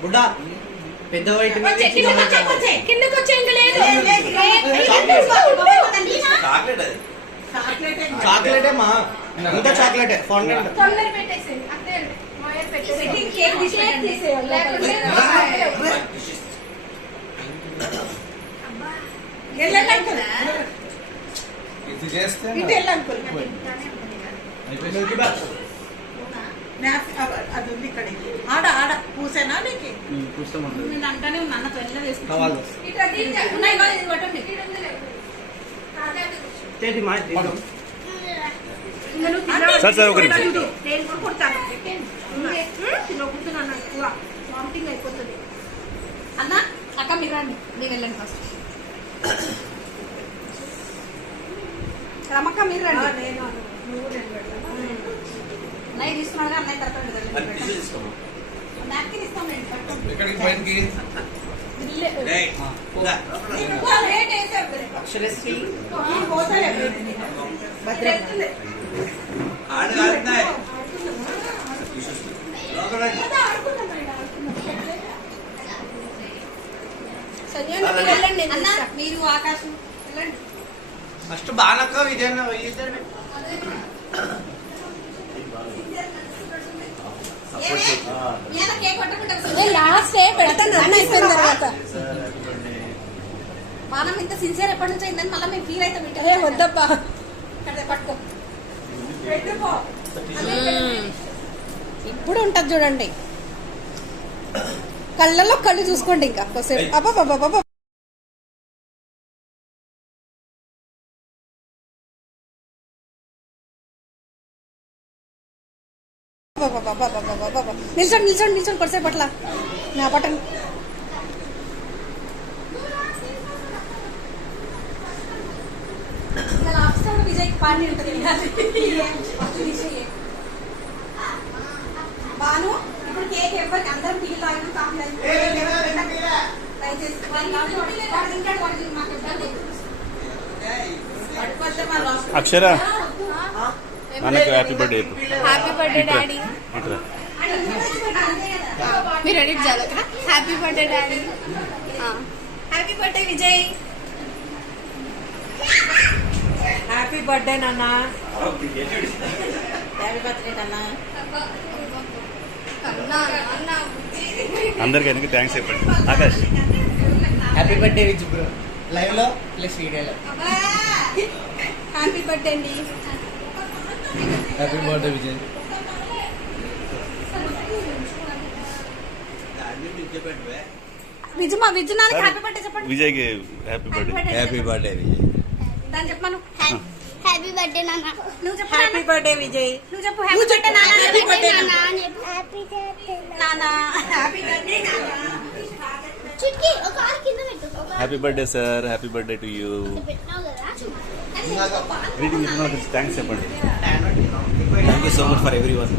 బుడ్డా పెద్ద వైట్ చాక్లెటే మా ఇంకా చాక్లెటే ఫౌండెంట్ ఇది చేస్తే అది ఉంది ఇక్కడ ఆడ ఆడ పూసేనా నీకు అంటానే ఉన్న అన్నతో ఎల్ల వేసుకుంటాను సార్ సార్ ఒక నిమిషం నేను కూడా కొడతాను తినకుంటున్నాను ఎక్కువ వామిటింగ్ అయిపోతుంది అన్న అక్క మీరు రండి నేను వెళ్ళండి ఫస్ట్ రమక్క మీరు రండి అన్నయ్య తీసుకున్నాడు అన్నయ్య తర్వాత నాప్కిన్ ఇస్తాం అక్షరశ్రీ మీరు ఆకాశం వెళ్ళండి ఫస్ట్ బానక్క విజయన్న లాస్ట్ పెడతాను అన్న అయిపోయిన తర్వాత మనం ఇంత సిన్సియర్ ఎప్పటి నుంచి అయిందని మళ్ళీ మేము ఫీల్ అవుతాం వద్దబ్బా పట్టుకో ఇప్పుడు ఉంటది చూడండి కళ్ళల్లో కళ్ళు చూసుకోండి ఇంకా కొద్దిసేపు అబ్బా నిల్చోండి నిల్చోండి నిల్చోండి కొద్దిసేపు అట్లా నా పట్టను విజయ్ పాడి ఉంటుంది బాను ఇప్పుడు కేక్ ఎవరికి అందరం టీలు తాగిన అక్షర మనకు happy birthday happy birthday daddy మీరు ఎడిట్ చేయాలి happy birthday daddy happy birthday Vijay happy birthday నాన్న హ్యాపీ బర్త్డే నాన్న అందరికి ఎందుకు థ్యాంక్స్ చెప్పండి Akash happy birthday Vij bro live లో ప్లస్ వీడియోలో హ్యాపీ బర్త్డే అండి హ్యాపీ బర్త్డే విజయ్ విజయ్ మా విజయ్ నాన్నకి హ్యాపీ బర్త్డే చెప్పండి విజయ్కి happy birthday happy birthday Vijay దాన్ని చెప్పను హ్యాపీ బర్త్డే నాన్న నువ్వు చెప్పు హ్యాపీ బర్త్డే విజయ్ నువ్వు చెప్పు హ్యాపీ బర్త్డే నాన్న హ్యాపీ బర్త్డే నాన్న హ్యాపీ బర్త్డే నాన్న చుట్కి ఒక ఆర్ కింద పెట్టు happy birthday sir happy birthday to you పెట్టావు కదా గ్రీటింగ్ థ్యాంక్స్ చెప్పండి thank you so much for every one